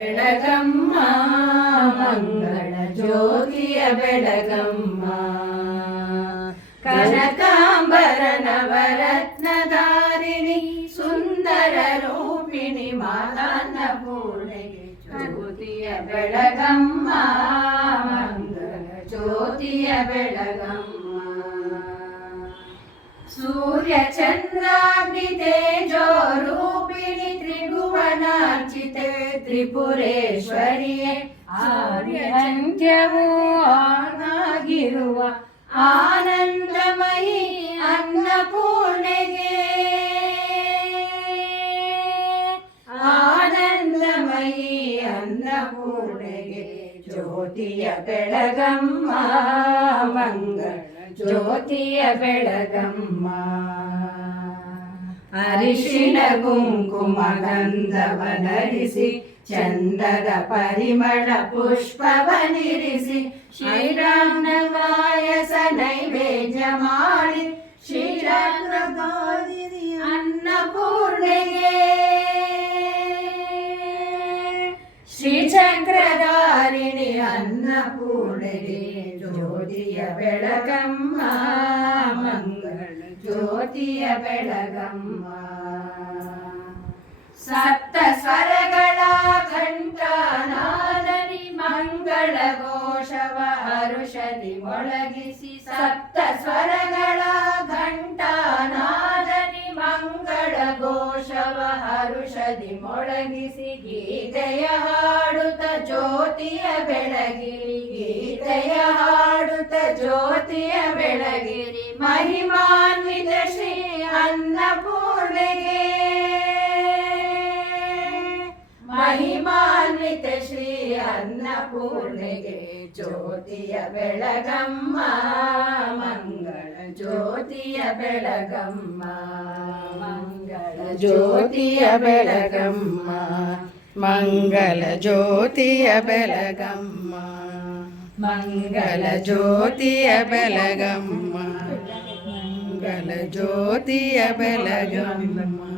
ಬೆಳಗಮ್ಮ, ಮಂಗಳ ಜ್ಯೋತಿಯ ಬೆಳಗಮ್ಮ. ಕನಕಾಂಬರ ನವರತ್ನಧಾರಿಣಿ ಸುಂದರ ರೂಪಿಣಿ ಮಾತಾನ್ನ ಪೂರ್ಣೆಗೆ ಜ್ಯೋತಿಯ ಬೆಳಗಮ್ಮ, ಮಂಗಳ ಜ್ಯೋತಿಯ ಬೆಳಗಮ್ಮ. ಸೂರ್ಯ ಚಂದ್ರಾಗ್ನಿ ತೇಜೋ ರೂಪಿಣಿ ತ್ರಿಭುವನಾರ್ಚಿತೆ ತ್ರಿಪುರೇಶ್ವರಿಯೇ ಆರ್ಯಂತ್ಯವೂ ಆಗಿರುವ ಆನಂದಮಯಿ ಅನ್ನಪೂರ್ಣೆಗೆ. ಆನಂದಮಯಿ ಅನ್ನಪೂರ್ಣೆಗೆ ಜ್ಯೋತಿಯ ಬೆಳಗಮ್ಮ ಮಂಗಳ ಜ್ಯೋತಿಯ ಬೆಳಗಮ್ಮ. ಅರಿಶಿಣ ಕುಂಕುಮ ಗಂಧವನರಿಸಿ ಚಂದದ ಪರಿಮಳ ಪುಷ್ಪವನಿರಿಸಿ ಶ್ರೀರಾಮ ಪಾಯಸ ನೈವೇದ್ಯ ಮಾಡಿ ಶ್ರೀರಾಮ ಅನ್ನಪೂರ್ಣೆಗೆ ಶ್ರೀಚಕ್ರಧಾರಿಣಿ ಅನ್ನಪೂರ್ಣೆಗೆ ಜ್ಯೋತಿಯ ಬೆಳಗಮ್ಮ ಮಂಗಳ ಜ್ಯೋತಿಯ ಬೆಳಗಮ್ಮ. ಸಪ್ತ ಸ್ವರಗಳ ಕಂಠನಾದನಿ ಮಂಗಳ ಘೋಷವ ಹರುಷನಿ ಮೊಳಗಿಸಿ ಸಪ್ತ ಸ್ವರಗಳ ಘಂಟಾನಾದನಿ ಮಂಗಳ ಘೋಷವ ಹರುಷದಿ ಮೊಳಗಿಸಿ ಗೀತೆಯ ಹಾಡುತ್ತ ಜ್ಯೋತಿಯ ಬೆಳಗಿರಿ ಬೆಳಗಿರಿ ಮಹಿಮಾನ್ವಿತ ಶ್ರೀ ಅನ್ನಪೂರ್ಣೆಗೆ ಮಹಿಮಾನ್ವಿತ ಶ್ರೀ ಅನ್ನಪೂರ್ಣೆಗೆ ಜ್ಯೋತಿಯ ಬೆಳಗಮ್ಮ ಮಂಗಳ ಜ್ಯೋತಿಯ ಬೆಳಗಮ್ಮ ಮಂಗಳ ಜ್ಯೋತಿಯ ಬೆಳಗಮ್ಮ ಮಂಗಲ ಜ್ಯೋತಿಯ ಬೆಳಗಮ್ಮ మంగళ జ్యోతి బెలగమ్మ. మంగళ జ్యోతియ బెలగమ్మ.